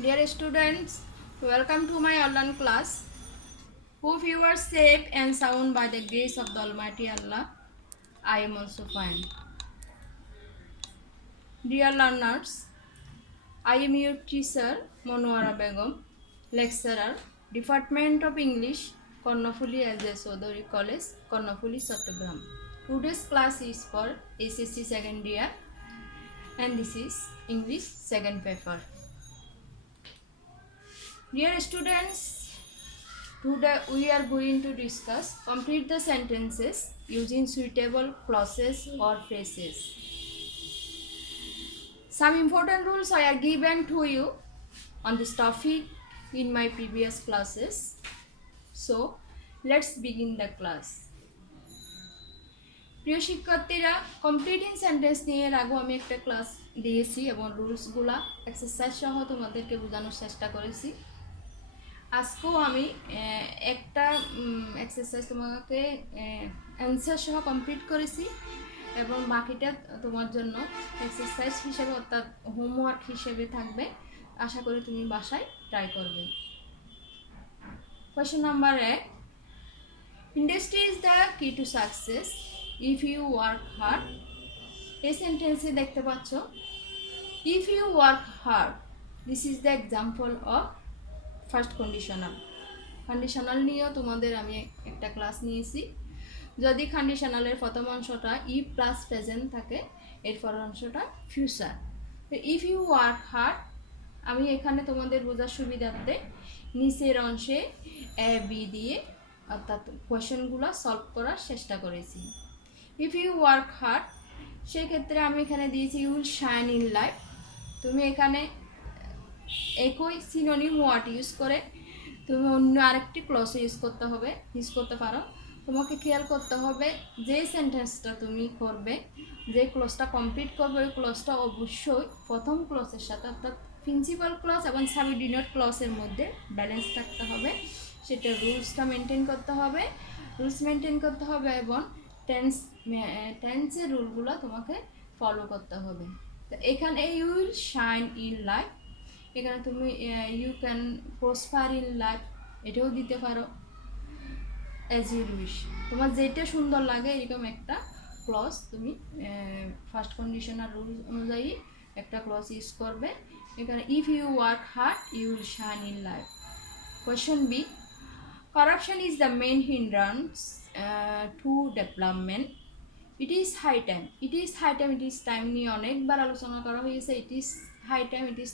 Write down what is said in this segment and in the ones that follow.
Dear students, welcome to my online class. Hope you are safe and sound by the grace of the Almighty Allah. I am also fine. Dear learners, I am your teacher, Monwara Begum, lecturer, Department of English, Kornafuli Ajay Sodori College, Kornafuli, Chattogram. Today's class is for SSC second year and this is English second paper. Dear students, today we are going to discuss complete the sentences using suitable clauses or phrases. Some important rules I are given to you on this topic in my previous classes. So let's begin the class. প্রিয় শিক্ষার্থীরা, completing sentence নিয়ে এর আগেও আমি একটা class দিয়েছি এবং রুলসগুলা exercise সহ তোমাদেরকে বোঝানোর চেষ্টা করেছি। আজকেও আমি একটা এক্সারসাইজ তোমাকে অ্যান্সার সহ কমপ্লিট করেছি এবং বাকিটা তোমার জন্য এক্সারসাইজ হিসেবে অর্থাৎ হোমওয়ার্ক হিসেবে থাকবে। আশা করি তুমি বাসায় ট্রাই করবে। Question number 1, industry is the key to success if you work hard. এই সেন্টেন্সে দেখতে পাচ্ছ if you work hard, this is the example of first conditional নিয়েও তোমাদের আমি একটা ক্লাস নিয়েছি। যদি কন্ডিশনালের প্রথম অংশটা ইফ প্লাস প্রেজেন্ট থাকে, এরপর অংশটা ফিউচার। তো ইফ ইউ ওয়ার্ক হার্ড আমি এখানে তোমাদের বোঝার সুবিধার্থে নিচের অংশে এ বি দিয়ে অর্থাৎ কোয়েশ্চেনগুলো সলভ করার চেষ্টা করেছি। ইফ ইউ ওয়ার্ক হার্ড সেক্ষেত্রে আমি এখানে দিয়েছি you will shine in life. তুমি এখানে একই সিনোনিম ওয়ার্ড ইউজ করে তুমি অন্য আরেকটি ক্লজ ইউজ করতে পারো। তোমাকে খেয়াল করতে হবে যে সেন্টেন্সটা তুমি করবে, যে ক্লজটা কমপ্লিট করবে, ওই ক্লজটা অবশ্যই প্রথম ক্লজের সাথে অর্থাৎ প্রিন্সিপাল ক্লজ এবং সাবঅর্ডিনেট ক্লজের মধ্যে ব্যালেন্স থাকতে হবে। সেটা রুলস মেনটেন করতে হবে এবং টেন্সের রুলগুলো তোমাকে ফলো করতে হবে। তো এখানে you will shine in life, এখানে তুমি you can prosper in life এটাও দিতে পারো, অ্যাজ ইউ উইশ। তোমার যেটা সুন্দর লাগে এরকম একটা ক্লজ তুমি ফার্স্ট কন্ডিশনাল রুল অনুযায়ী একটা ক্লজ ইউজ করবে। এখানে if you work hard you will shine in life. Question B, corruption is the main hindrance to development. It is high time. It is time নিয়ে অনেকবার আলোচনা করা হয়েছে। ইট ইজ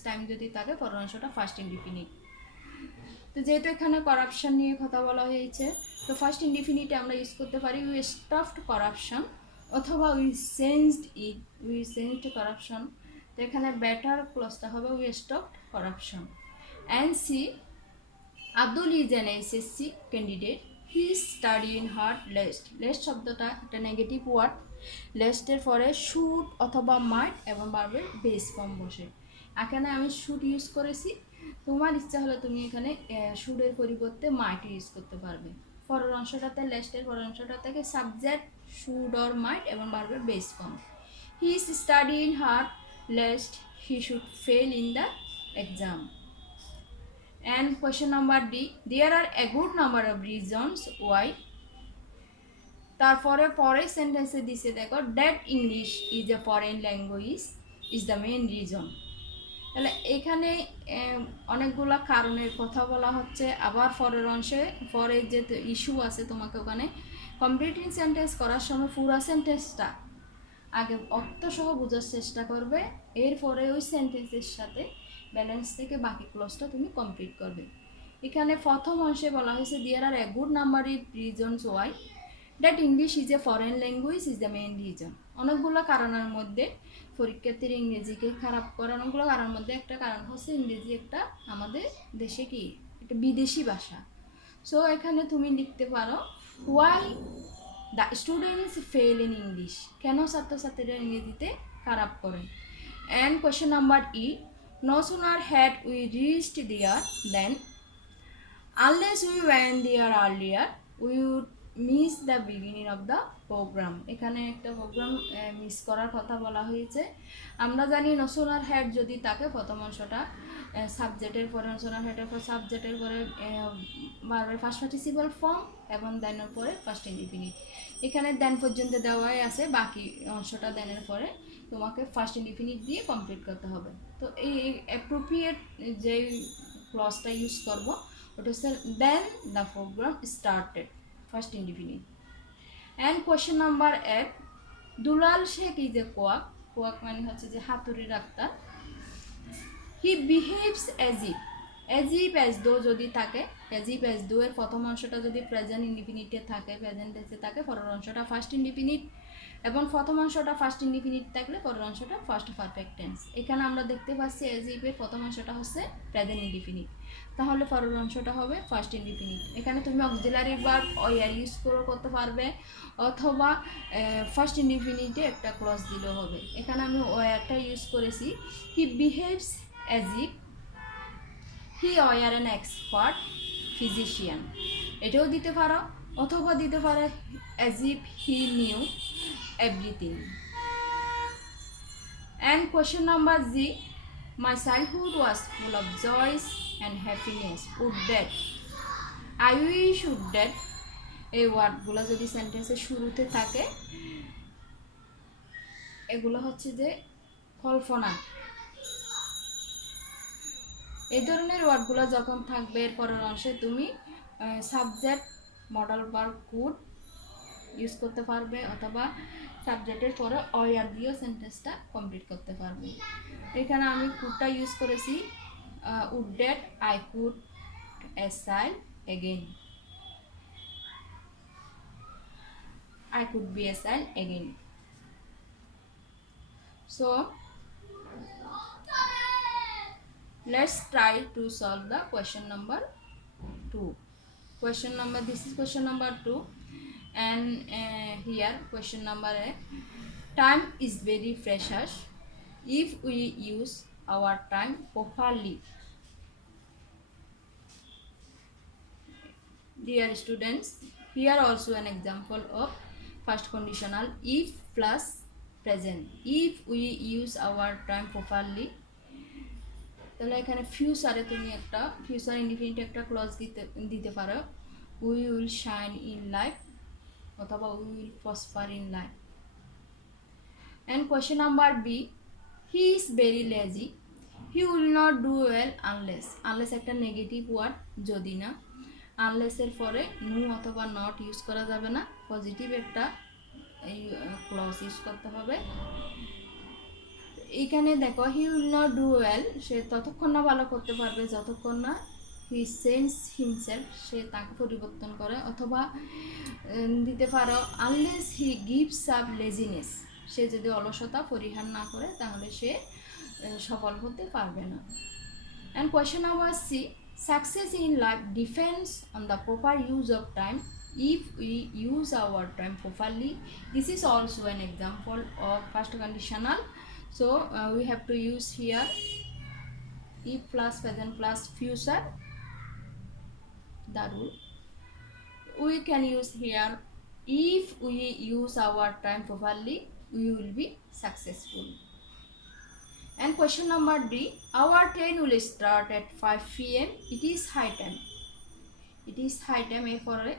টাইম যদি থাকে পরের অংশটা ফার্স্ট ইনডিফিনিট। তো যেহেতু এখানে করাপশন নিয়ে কথা বলা হয়েছে, তো ফার্স্ট ইনডিফিনিটে আমরা ইউজ করতে পারি উই স্টপড করাপশন অথবা উই চেঞ্জড করাপশন। তো এখানে বেটার ক্লজটা হবে we stopped corruption. And C, Abdul is an SSC candidate, he is studying hard. Lest শব্দটা একটা নেগেটিভ ওয়ার্ড। লেস্টের পরে শুড অথবা মাইট এবং ভার্বের বেস ফর্ম বসে। এখানে আমি শুড ইউজ করেছি, তোমার ইচ্ছা হলে তুমি এখানে শুডের পরিবর্তে মাইট ইউজ করতে পারবে। পরের অংশটাতে লেস্টের পরের অংশটা থেকে সাবজেক্ট শুড অর মাইট এবং ভার্বের base form. He is studying hard lest he should fail in the exam. And question number D, there are a good number of reasons why। তারপরে পরের সেন্টেন্সে দিছে দেখো that English is a foreign language is the main reason. তাহলে এখানে অনেকগুলো কারণের কথা বলা হচ্ছে। আবার পরের অংশে পরে যে ইস্যু আছে তোমাকে ওখানে কমপ্লিটিং সেন্টেন্স করার সময় পুরো সেন্টেন্সটা আগে অর্থসহ বোঝার চেষ্টা করবে, এরপরে ওই সেন্টেন্সের সাথে ব্যালেন্স থেকে বাকি ক্লজটা তুমি কমপ্লিট করবে। এখানে প্রথম অংশে বলা হয়েছে there are a good number of reasons why that English is a foreign language is the main reason. অনেকগুলো কারণের মধ্যে পরীক্ষার্থীর ইংরেজিকে খারাপ করার অনেকগুলো কারণের মধ্যে একটা কারণ হচ্ছে ইংরেজি একটা আমাদের দেশে কি একটা বিদেশি ভাষা। সো এখানে তুমি লিখতে পারো why the students fail in English, কেন ছাত্রছাত্রীরা ইংরেজিতে খারাপ করে। And question number E, no sooner had we reached there than unless we went there earlier we would miss the beginning of the programme, এখানে একটা প্রোগ্রাম মিস করার কথা বলা হয়েছে। আমরা জানি নোশনাল হেড যদি থাকে প্রথম অংশটা সাবজেক্টের পরে, নোশনাল হেডের পর সাবজেক্টের পরে বারবার ফার্স্ট পার্টিসিপাল ফর্ম এবং দেনের পরে ফার্স্ট ইনডিফিনিট। এখানে দেন পর্যন্ত দেওয়াই আছে, বাকি অংশটা দেনের পরে তোমাকে ফার্স্ট ইনডিফিনিট দিয়ে কমপ্লিট করতে হবে। তো এই অ্যাপ্রোপ্রিয়েট যে ক্লজটা ইউজ করব ওটা হচ্ছে then the programme started, first indefinite. And question number 1, Dulal Sheikh is a quack, quack মানে হচ্ছে যে হাতুড়ি doctor. He behaves as if as though যদি থাকে, অ্যাজ ইফ অ্যাজ দো এর প্রথম অংশটা যদি প্রেজেন্ট ইনডিফিনিটে থাকে, প্রেজেন্ট টেন্সে থাকে, পরের অংশটা ফার্স্ট ইনডিফিনিট, এবং প্রথম অংশটা ফার্স্ট ইনডিফিনিট থাকলে পরের অংশটা ফার্স্ট পারফেক্ট টেন্স। এখানে আমরা দেখতে পাচ্ছি অ্যাজ ইফ এর প্রথম অংশটা হচ্ছে প্রেজেন্ট ইনডিফিনিট, তাহলে পরের অংশটা হবে ফার্স্ট ইনডিফিনিট। এখানে তুমি অক্সিলারি ভার্ব ওয়ার ইউজ করতে পারবে, অথবা ফার্স্ট ইনডিফিনিটে একটা ক্লজ দিলেও হবে। এখানে আমি ওয়ারটা ইউজ করেছি, he behaves as if he were an expert physician, এটাও দিতে পারো, অথবা দিতে পারে as if he knew everything. And question number G, my childhood was full of joys and happiness, would that, I wish would that, এই ওয়ার্ডগুলো যদি সেন্টেন্সের শুরুতে থাকে এগুলো হচ্ছে যে কল্পনা। এই ধরনের ওয়ার্ডগুলো যখন থাকবে এর পরের অংশে তুমি subject modal verb could use করতে পারবে, অথবা সাবজেক্টের পরে ওয়ার দিয়েও সেন্টেন্সটা কমপ্লিট করতে পারবে। এখানে আমি কুডটা ইউজ করেছি, would that I could a child again, I could be a child again. So let's try to solve the question number 2. This is question number 2, and here question number A. Time is very precious if we use our time properly. Dear students, here also an example of first conditional if plus present. If we use our time properly, তাহলে এখানে ফিউচারে তুমি একটা future indefinite একটা clause দিতে পারো, we will shine in life, অথবা we will prosper in life. And question number B, he is very lazy, he will not do well unless, unless একটা নেগেটিভ ওয়ার্ড, যদি না আনলেসের পরে নো অথবা not use করা যাবে না, পজিটিভ একটা এই ক্লজ ইউজ করতে হবে। এইখানে দেখো he will not do well, সে ততক্ষণ না ভালো করতে পারবে যতক্ষণ না হি চেঞ্জ হিমসেলফ, সে তাকে পরিবর্তন করে, অথবা দিতে পারো unless he gives up laziness, সে যদি অলসতা পরিহার না করে তাহলে সে সফল হতে পারবে না। And question number C, success in life depends on the proper use of time if we use our time properly. This is also an example of past conditional, so we have to use here if plus present plus future, the rule. We can use here if we use our time properly we will be successful. And question number D, our train will start at 5 p.m. It is high time. It is high time এর পরে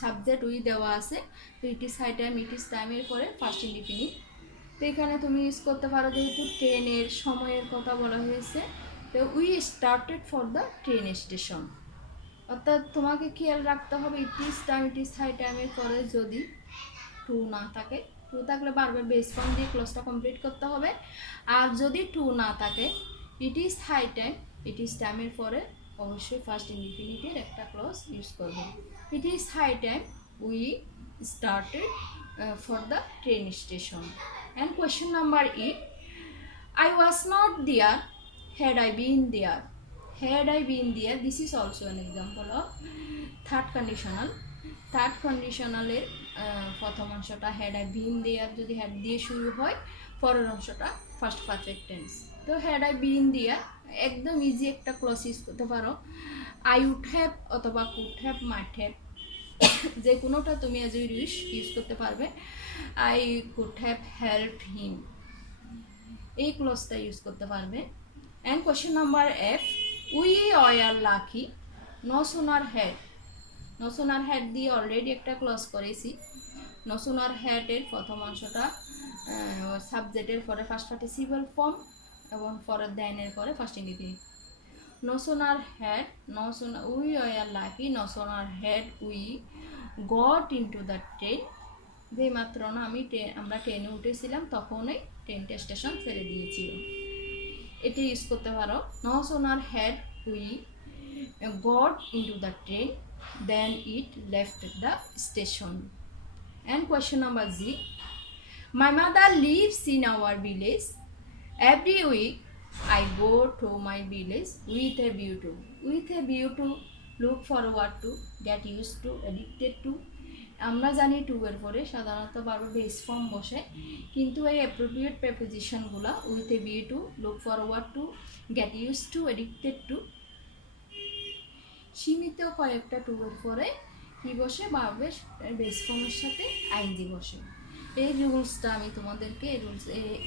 subject we দেওয়া আছে, তো it is high time, it is time এর পরে first indefinite. তো এখানে তুমি ইউজ করতে পারো, যেহেতু ট্রেনের সময়ের কথা বলা হয়েছে, তো we started for the train station, অর্থাৎ তোমাকে খেয়াল রাখতে হবে it is time, it is high টাইমের পরে যদি টু না থাকে, টু থাকলে বারবার বেস ফর্ম দিয়ে ক্লজটা কমপ্লিট করতে হবে। আর যদি টু না থাকে, it is high time, it is টাইমের পরে অবশ্যই ফার্স্ট ইনডিফিনিটের একটা ক্লজ ইউজ করবে। It is high time we started for the train station. And question number E, I was not there had I been there, had I been there, this is also an example of third conditional. Third কন্ডিশনালের প্রথম অংশটা had I been দেয়ার যদি had দিয়ে শুরু হয়, পরের অংশটা first perfect tense. তো হ্যাড আই বিন দেয়ার একদম ইজি একটা ক্লজ ইউজ করতে পারো, আই উড হ্যাভ অথবা কুড হ্যাভ, মাইট হ্যাভ, যে কোনোটা তুমি অ্যাজ ইউ উইশ ইউজ করতে পারবে। I could have help him, এই ক্লজটা ইউজ করতে পারবে। And question number F, we are lucky no sooner had. No sooner had দিয়ে অলরেডি একটা ক্লজ করেছি। নো সোনার হেডের প্রথম অংশটা সাবজেক্টের পরে ফার্স্ট পার্টিসিপল ফর্ম এবং পরের দেনের পরে first indicative. No sooner had, no sooner we are lucky, no sooner had we got into the train. যেই মাত্র না আমরা ট্রেনে উঠেছিলাম তখনই ট্রেনটা স্টেশন ছেড়ে দিয়েছিল, এটি ইউজ করতে পারো। No sooner had we got into the train then it left the station. And question number Z, my mother lives in our village. Every week I go to my village with a view to, look forward to, get used to, addicted to। আমরা জানি two এর পরে সাধারণত বারবার base form বসে, কিন্তু এই appropriate প্রেপোজিশনগুলো with a view to, look forward to, get use to, addicted to, সীমিত কয়েকটা টু এর পরে কী বসে বারবার বেস ফর্মের সাথে আইনজি বসে। এই রুলসটা আমি তোমাদেরকে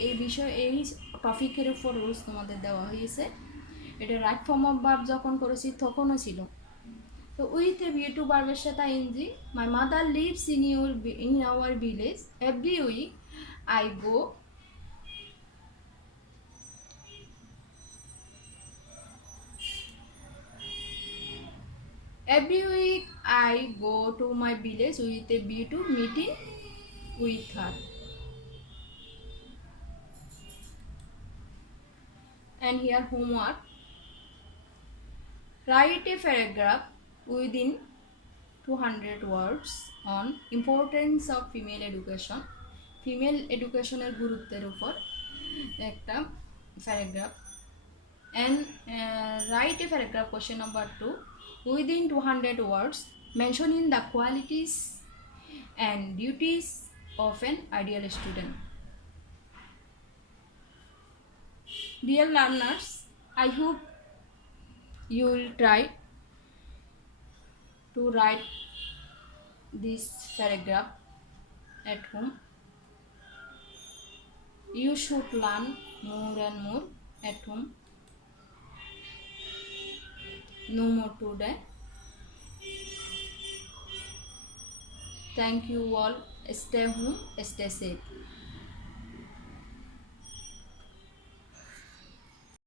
এই বিষয় এই টপিকের উপর রুলস তোমাদের দেওয়া হয়েছে। এটা রাইট ফর্ম অফ ভার্ব যখন করেছি তখনও ছিল। তো উইথ এ ভিউ টু ভার্বের সাথে I N G. My mother lives in our village, every week I go, every week I go to my village with a view to meeting with her. And here homework, write a paragraph within 200 words on importance of female education. Female এডুকেশনের গুরুত্বের উপর একটা paragraph. And write a paragraph question number 2 within 200 words mentioning the qualities and duties of an ideal student. Dear learners, I hope you will try to write this paragraph at home. You should learn more and more at home. No more today. Thank you all. Stay home, stay safe.